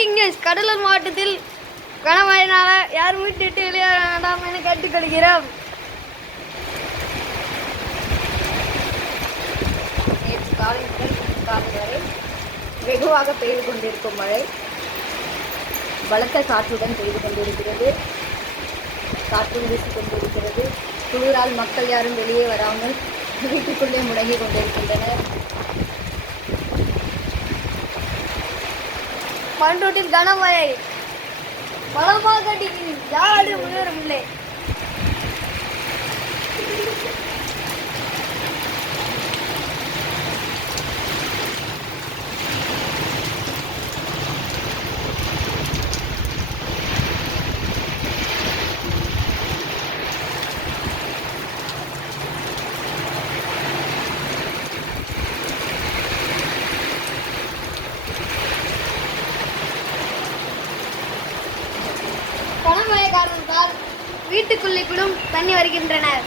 Breaking news. Cuddalore மாவட்டத்தில் கனமழையினால யாரும் வீட்டு விட்டு வெளியேற வேண்டாம் என கேட்டுக்கொள்கிறோம். நேற்று காலை முதல் காலை வரை வெகுவாக பெய்து கொண்டிருக்கும் மழை பலத்த காற்றுடன் பெய்து கொண்டிருக்கிறது. காற்றும் வீசிக் கொண்டிருக்கிறது. குளிரால் மக்கள் யாரும் வெளியே வராமல் வீட்டுக்குள்ளே முடங்கி கொண்டிருக்கின்றனர். பண்ருட்டில் கனமழை பலமாக அடிக்கிறது. யாரும் முன்னேறவில்லை. கனமழை காரணத்தால் வீட்டுக்குள்ளே கூட தண்ணி வருகின்றனர்.